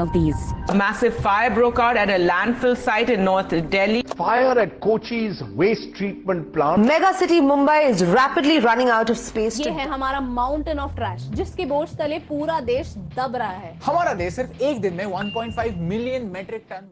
of these. A massive fire broke out at a landfill site in North Delhi. Fire at Kochi's waste treatment plant. Mega city Mumbai is rapidly running out of space. ये है हमारा mountain of trash जिसके बोझ तले पूरा देश दब रहा है। हमारा देश सिर्फ एक दिन में 1.5 मिलियन मेट्रिक टन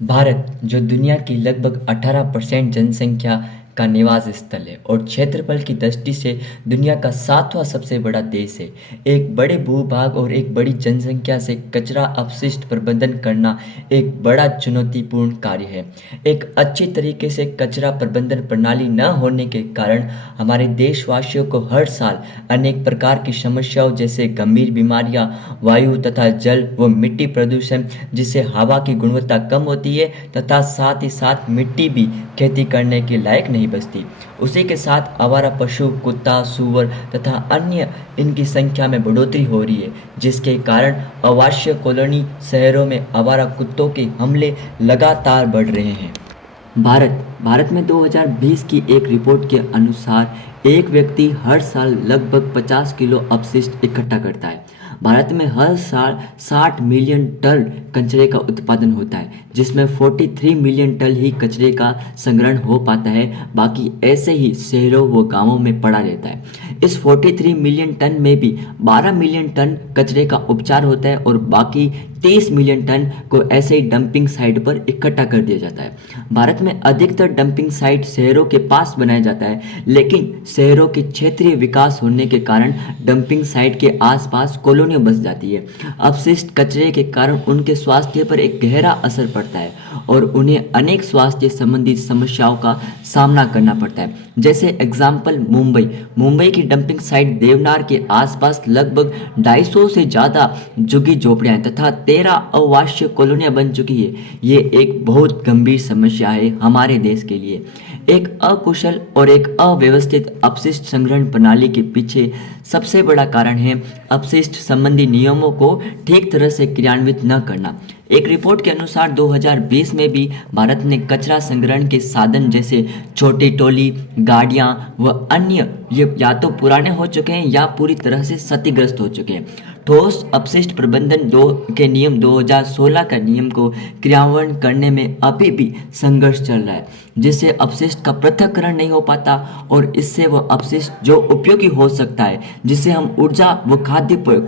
भारत, जो दुनिया की लगभग 18% जनसंख्या का निवास स्थल है और क्षेत्रफल की दृष्टि से दुनिया का 7वां सबसे बड़ा देश है, एक बड़े भूभाग और एक बड़ी जनसंख्या से कचरा अपशिष्ट प्रबंधन करना एक बड़ा चुनौतीपूर्ण कार्य है। एक अच्छी तरीके से कचरा प्रबंधन प्रणाली न होने के कारण हमारे देशवासियों को हर साल अनेक प्रकार की समस्याओं जैसे गंभीर बीमारियां, वायु तथा जल व मिट्टी प्रदूषण जिससे हवा की गुणवत्ता कम होती है तथा साथ ही साथ मिट्टी भी खेती करने के लायक नहीं बचती। उसी के साथ आवारा पशु, कुत्ता, सूअर तथा अन्य इनकी संख्या में बढ़ोतरी हो रही है, जिसके कारण आवासीय कॉलोनी शहरों में आवारा कुत्तों के हमले लगातार बढ़ रहे हैं। भारत में 2020 की एक रिपोर्ट के अनुसार एक व्यक्ति हर साल लगभग 50 किलो अपशिष्ट इकट्ठा करता है। भारत में हर साल 60 मिलियन टन कचरे का उत्पादन होता है, जिसमें 43 मिलियन टन ही कचरे का संग्रहण हो पाता है, बाकी ऐसे ही शहरों व गांवों में पड़ा रहता है। इस 43 मिलियन टन में भी 12 मिलियन टन कचरे का उपचार होता है और बाकी 30 मिलियन टन को ऐसे ही डंपिंग साइट पर इकट्ठा कर दिया जाता है। भारत में अधिकतर डंपिंग साइट शहरों के पास बनाया जाता है, लेकिन शहरों के क्षेत्रीय विकास होने के कारण डंपिंग साइट के आसपास कॉलोनियां बस जाती है। अपशिष्ट कचरे के कारण उनके स्वास्थ्य पर एक गहरा असर पड़ता है और उन्हें अनेक स्वास्थ्य संबंधी समस्याओं का सामना करना पड़ता है। जैसे एग्जाम्पल मुंबई की डंपिंग साइट देवनार के आसपास लगभग 250 से ज़्यादा झुग्गी झोपड़ियाँ तथा 13 आवासीय कॉलोनियां बन चुकी है। ये एक बहुत गंभीर समस्या है हमारे देश के लिए। एक अकुशल और एक अव्यवस्थित अपशिष्ट संग्रहण प्रणाली के पीछे सबसे बड़ा कारण है अपशिष्ट संबंधी नियमों को ठीक तरह से क्रियान्वित न करना। एक रिपोर्ट के अनुसार 2020 में भी भारत ने कचरा संग्रहण के साधन जैसे छोटी टोली, गाड़ियां व अन्य ये या तो पुराने हो चुके हैं या पूरी तरह से क्षतिग्रस्त हो चुके हैं। ठोस अपशिष्ट प्रबंधन के नियम 2016 का नियम को क्रियान्वयन करने में अभी भी संघर्ष चल रहा है, जिससे अपशिष्ट का पृथक्करण नहीं हो पाता और इससे वह अपशिष्ट जो उपयोगी हो सकता है, जिससे हम ऊर्जा व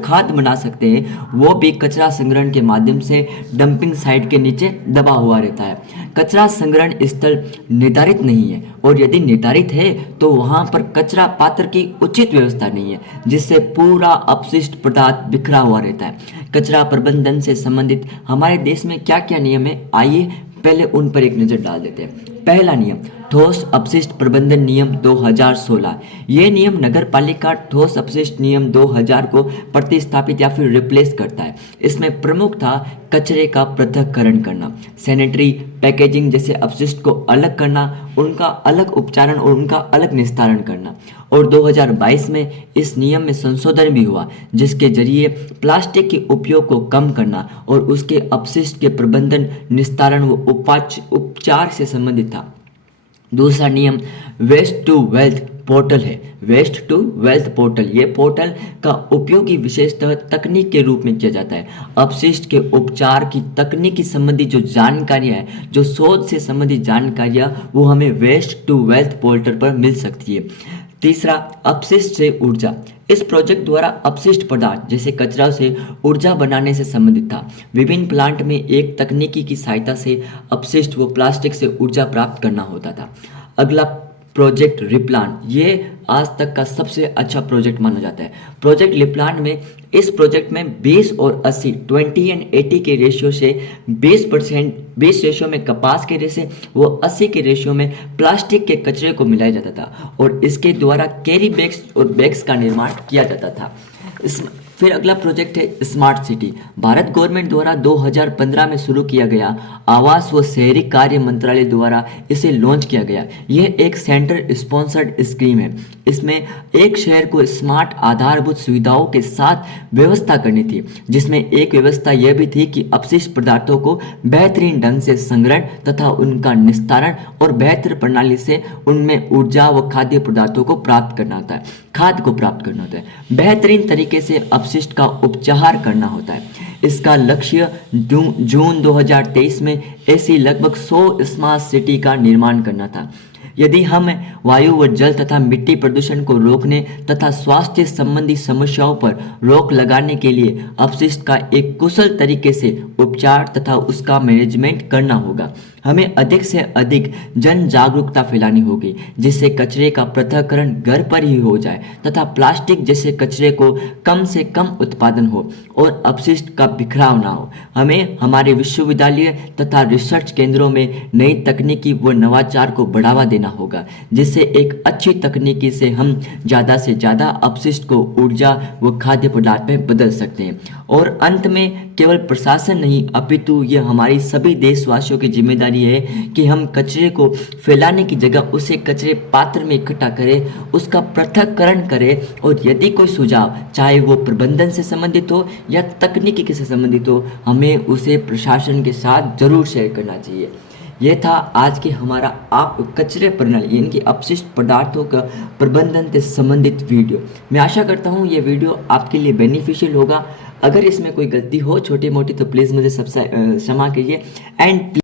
खाद बना सकते हैं, वो भी कचरा संग्रहण के माध्यम से डंपिंग साइट के नीचे दबा हुआ रहता है। कचरा संग्रहण स्थल निर्धारित नहीं है और यदि निर्धारित है तो वहां पर कचरा पात्र की उचित व्यवस्था नहीं है, जिससे पूरा अपशिष्ट पदार्थ बिखरा हुआ रहता है। कचरा प्रबंधन से संबंधित हमारे देश में क्या क्या नियम है, आइए पहले उन पर एक नजर डाल देते हैं। पहला नियम, ठोस अपशिष्ट प्रबंधन नियम 2016। यह नियम नगर पालिका ठोस अपशिष्ट नियम 2000 को प्रतिस्थापित या फिर रिप्लेस करता है। इसमें प्रमुख था कचरे का पृथक्करण करना, सैनिटरी पैकेजिंग जैसे अपशिष्ट को अलग करना, उनका अलग उपचारण और उनका अलग निस्तारण करना। और 2022 में इस नियम में संशोधन भी हुआ, जिसके जरिए प्लास्टिक के उपयोग को कम करना और उसके अपशिष्ट के प्रबंधन, निस्तारण व उपचार से संबंधित था। दूसरा नियम वेस्ट टू वेल्थ पोर्टल है। वेस्ट टू वेल्थ पोर्टल, ये पोर्टल का उपयोगी विशेषतः तकनीक के रूप में किया जाता है। अपशिष्ट के उपचार की तकनीकी संबंधी जो जानकारियाँ है, जो शोध से संबंधित जानकारियाँ, वो हमें वेस्ट टू वेल्थ पोर्टल पर मिल सकती है। तीसरा, अपशिष्ट से ऊर्जा। इस प्रोजेक्ट द्वारा अपशिष्ट पदार्थ जैसे कचरा से ऊर्जा बनाने से संबंधित था। विभिन्न प्लांट में एक तकनीकी की सहायता से अपशिष्ट व प्लास्टिक से ऊर्जा प्राप्त करना होता था। अगला प्रोजेक्ट रिप्लान, ये आज तक का सबसे अच्छा प्रोजेक्ट माना जाता है। प्रोजेक्ट रिप्लान में इस प्रोजेक्ट में 20 और 80 20:80 के रेशियो से 20 रेशियो में कपास के रेशे व 80 के रेशियो में प्लास्टिक के कचरे को मिलाया जाता था और इसके द्वारा कैरी बैग्स और बैग्स का निर्माण किया जाता था। फिर अगला प्रोजेक्ट है स्मार्ट सिटी। भारत गवर्नमेंट द्वारा 2015 में शुरू किया गया, आवास व शहरी कार्य मंत्रालय द्वारा इसे लॉन्च किया गया। यह एक सेंटर स्पॉन्सर्ड स्कीम है। इसमें एक शहर को स्मार्ट आधारभूत सुविधाओं के साथ व्यवस्था करनी थी, जिसमें एक व्यवस्था यह भी थी कि अपशिष्ट पदार्थों को बेहतरीन ढंग से संग्रहण तथा उनका निस्तारण और बेहतर प्रणाली से उनमें ऊर्जा व खाद्य पदार्थों को प्राप्त करना होता है, खाद को प्राप्त करना होता है। बेहतरीन तरीके से अपशिष्ट का उपचार करना होता है। इसका लक्ष्य जून 2023 में ऐसी लगभग 100 स्मार्ट सिटी का निर्माण करना था। यदि हम वायु व जल तथा मिट्टी प्रदूषण को रोकने तथा स्वास्थ्य संबंधी समस्याओं पर रोक लगाने के लिए अपशिष्ट का एक कुशल तरीके से उपचार तथा उसका मैनेजमेंट करना होगा। हमें अधिक से अधिक जन जागरूकता फैलानी होगी, जिससे कचरे का पृथक्करण घर पर ही हो जाए तथा प्लास्टिक जैसे कचरे को कम से कम उत्पादन हो और अपशिष्ट का बिखराव ना हो। हमें हमारे विश्वविद्यालय तथा रिसर्च केंद्रों में नई तकनीकी व नवाचार को बढ़ावा देना होगा, जिससे एक अच्छी तकनीकी से हम ज़्यादा से ज़्यादा अपशिष्ट को ऊर्जा व खाद्य पदार्थ में बदल सकते हैं। और अंत में केवल प्रशासन नहीं अपितु यह हमारी सभी देशवासियों की जिम्मेदारी है कि हम कचरे को फैलाने की जगह उसे कचरे पात्र में इकट्ठा करें, उसका पृथक्करण करें और यदि कोई सुझाव चाहे वो प्रबंधन से संबंधित हो या तकनीकी से संबंधित हो, हमें उसे प्रशासन के साथ जरूर शेयर करना चाहिए। यह था आज के हमारा आप कचरे प्रणाली यानी कि अपशिष्ट पदार्थों का प्रबंधन से संबंधित वीडियो। मैं आशा करता हूँ ये वीडियो आपके लिए बेनिफिशियल होगा। अगर इसमें कोई गलती हो छोटी मोटी तो प्लीज़ मुझे क्षमा कीजिए एंड